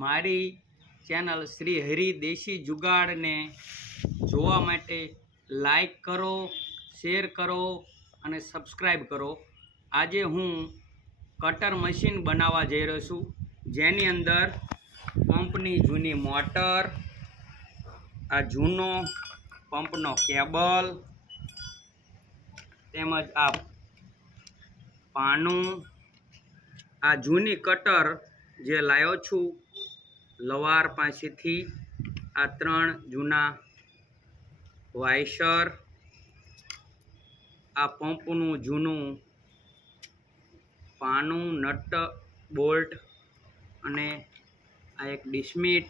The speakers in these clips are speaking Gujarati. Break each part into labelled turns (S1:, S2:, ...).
S1: મારી ચેનલ શ્રી હરિ દેશી જુગાડને જોવા માટે લાઈક કરો, શેર કરો અને સબસ્ક્રાઈબ કરો. આજે હું કટર મશીન બનાવવા જઈ રહ્યો છું, જેની અંદર પંપની જૂની મોટર, આ જૂનો પંપનો કેબલ, તેમજ આ પાનું, આ જૂની કટર જે લાવ્યો છું લવાર પાસેથી આ ત્રણ જૂના વાયસર, આ પંપનું જૂનું પાનું નટ બોલ્ટ અને આ એક ડિસ્મિટ,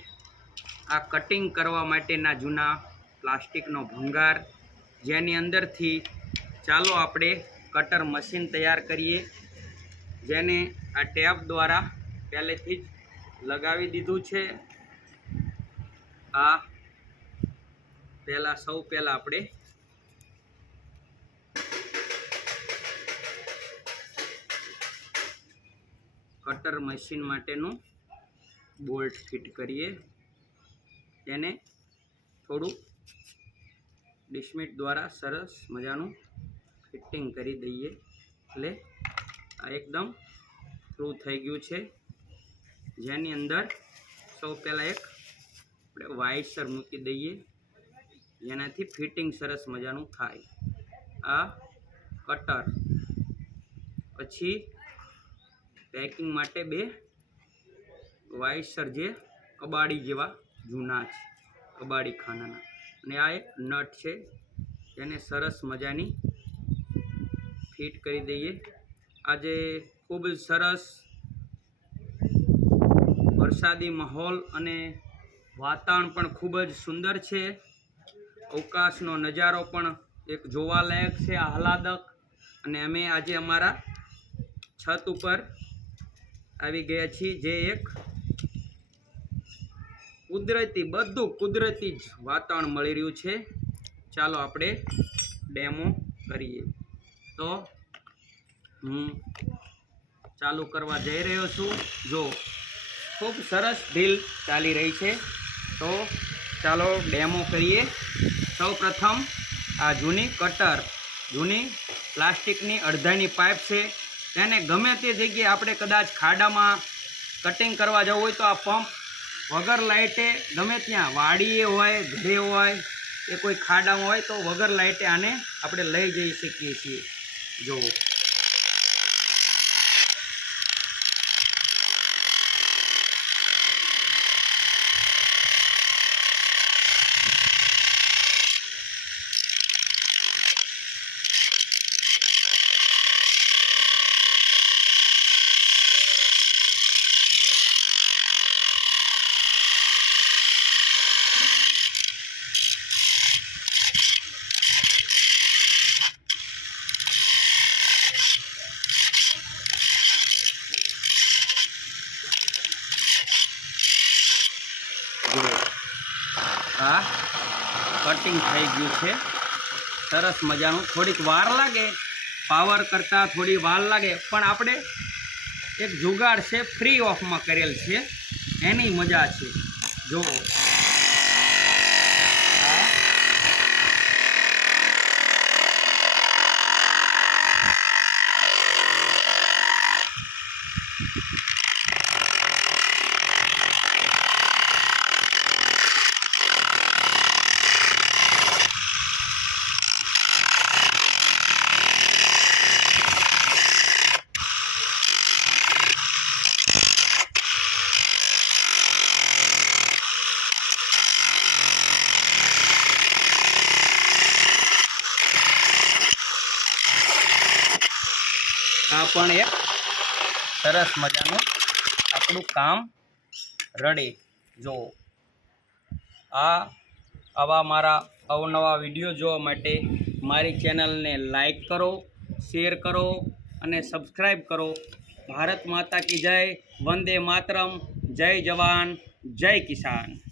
S1: આ કટિંગ કરવા માટેના જૂના પ્લાસ્ટિકનો ભંગાર. જેની અંદરથી ચાલો આપણે કટર મશીન તૈયાર કરીએ. જેને આ ટેપ દ્વારા પહેલેથી જ લગાવી દીધું છે. આ પહેલાં, સૌ પહેલાં આપણે કટર મશીન માટેનું બોલ્ટ ફિટ કરીએ. તેને થોડું ડિસ્મિટ દ્વારા સરસ મજાનું ફિટિંગ કરી દઈએ. એટલે આ એકદમ થ્રુ થઈ ગયું છે. જેની અંદર સૌ પહેલાં એક આપણે વાઇસર મૂકી દઈએ. જેનાથી ફિટિંગ સરસ મજાનું થાય. આ કટર પછી પેકિંગ માટે બે વાઇસર જે કબાડી જેવા જૂના છે, કબાડી ખાનાના. અને આ એક નટ છે જેને સરસ મજાની ફિટ કરી દઈએ. આજે ખૂબ સરસ વરસાદી માહોલ અને વાતાવરણ પણ ખૂબ જ સુંદર છે. અવકાશનો નજારો પણ એક જોવાલાયક છે, આહલાદક. અને અમે આજે અમારા છત ઉપર આવી ગયા છીએ જે એક કુદરતી, બધું કુદરતી જ વાતાવરણ મળી રહ્યું છે. ચાલો આપણે ડેમો કરીએ. તો હું ચાલુ કરવા જઈ રહ્યો છું. જો ખૂબ સરસ ઢીલ ચાલી રહી છે. તો ચાલો ડેમો કરીએ. સૌ પ્રથમ આ જૂની કટર, જૂની પ્લાસ્ટિકની અડધાની પાઇપ છે. તેને ગમે તે જગ્યાએ આપણે કદાચ ખાડામાં કટિંગ કરવા જવું હોય તો આ પંપ વગર લાઇટે ગમે ત્યાં વાડીએ હોય, ઘરે હોય, કે કોઈ ખાડામાં હોય તો વગર લાઇટે આને આપણે લઈ જઈ શકીએ છીએ. જો આ કટિંગ થઈ ગયું છે. સરસ મજાનું. થોડીક વાર લાગે. પાવર કરતાં થોડી વાર લાગે. પણ આપણે એક જુગાડ છે ફ્રી ઓફમાં કરેલ છે. એની મજા છે. જો પણ એક સરસ મજાનું આપણું કામ રડે. જો, આ, આવા મારા અવનવા વીડિયો જોવા માટે મારી ચેનલને લાઈક કરો, શેર કરો અને સબસ્ક્રાઈબ કરો. ભારત માતા કી જય, વંદે માતરમ, જય જવાન, જય કિસાન.